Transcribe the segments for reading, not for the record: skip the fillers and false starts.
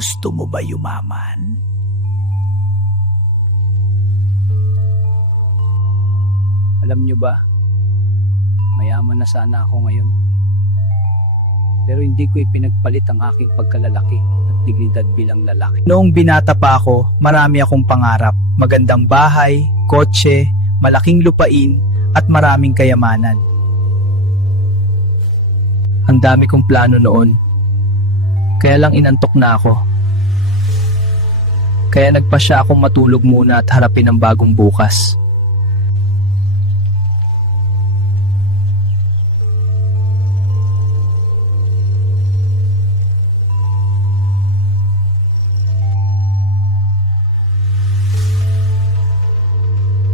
Gusto mo ba yumaman? Alam nyo ba, mayaman na sana ako ngayon. Pero hindi ko ipinagpalit ang aking pagkalalaki at dignidad bilang lalaki. Noong binata pa ako, marami akong pangarap. Magandang bahay, kotse, malaking lupain, at maraming kayamanan. Ang dami kong plano noon. Kaya lang inantok na ako. Kaya nagpasya akong matulog muna at harapin ang bagong bukas.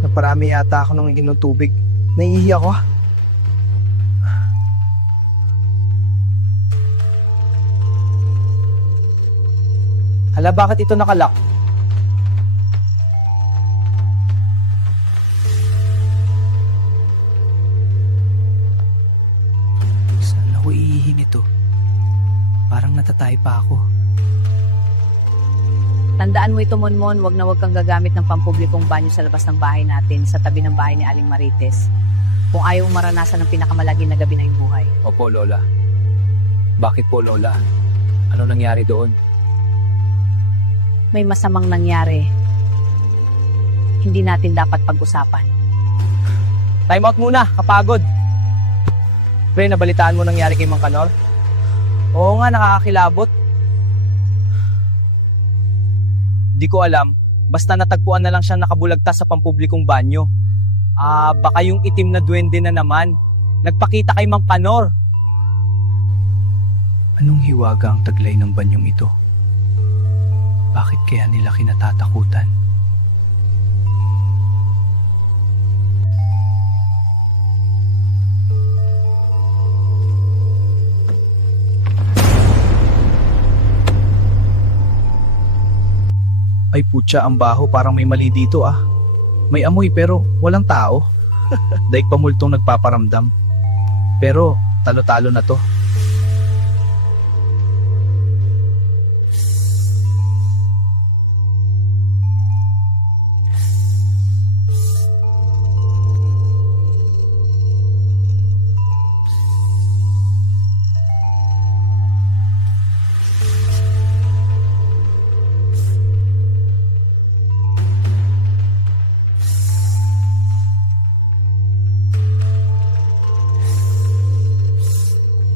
Naparami yata ako ng inom tubig. Naiihi ako. Hala, bakit ito nakalock? Saan ako iihi nito? Parang natatay pa ako. Tandaan mo ito, Monmon, wag na wag kang gagamit ng pampublikong banyo sa labas ng bahay natin, sa tabi ng bahay ni Aling Marites. Kung ayaw maranasan ng pinakamalagi na gabi ng buhay. Opo, Lola. Bakit po, Lola? Ano nangyari doon? May masamang nangyari. Hindi natin dapat pag-usapan. Time out muna, kapagod. Pre, nabalitaan mo nangyari kay Mang Kanor? Oo nga, nakakakilabot. Di ko alam, basta natagpuan na lang siyang nakabulagtas sa pampublikong banyo. Baka yung itim na duwende na naman. Nagpakita kay Mang Kanor. Anong hiwaga ang taglay ng banyong ito? Bakit kaya nila kinatatakutan? Ay putya, ang baho, parang may mali dito ah. May amoy pero walang tao. Daig pamultong nagpaparamdam. Pero talo-talo na to.